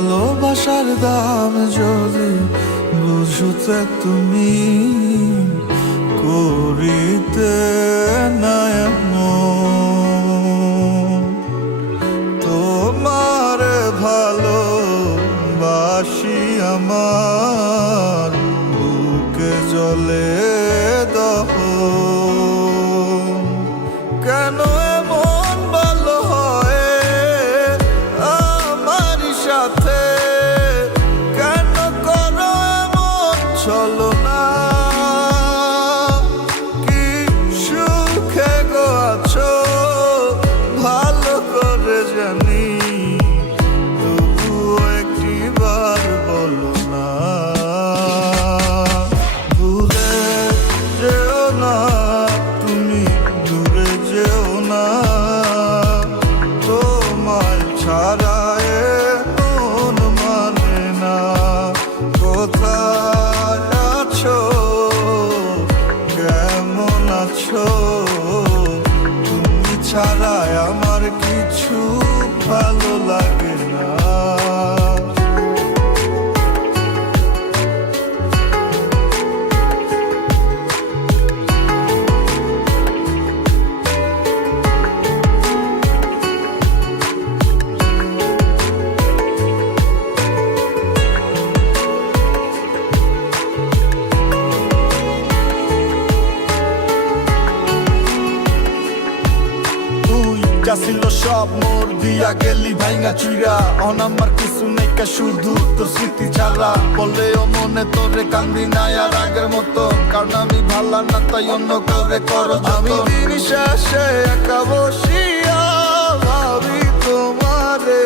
ভালোবাসার দাম যদি বুঝতে তুমি করিতে না এমন। তোমার ভালোবাসি আমার বুকে জলে দহন। কেন এমন ভালো হয় আমার সাথে, কেন করো এমন ছলনা? কি সুখে গো আছো ভালো করে জানি, তবুও একটিবার বলো না। ভুলে যেও না তুমি, দূরে যেও না, তোমায় ছাড়া মন মানে না। কোথায় আছো, কেমন আছো? তুমি ছাড়াই আমার কিছু ভালো লাগে না। ছিল সব মোর দিয়া গেলি ভাইঙা চুইরা, অন আমার কিছু নেই কা শুধু তোর স্মৃতি ছাড়া। বলেও মনে তোরে কান্দি না আর আগের মতো, কারণ আমি ভালো না তাই অন্য করে করো। আমি দিন শেষে একা বসিয়া ভাবি তোমারে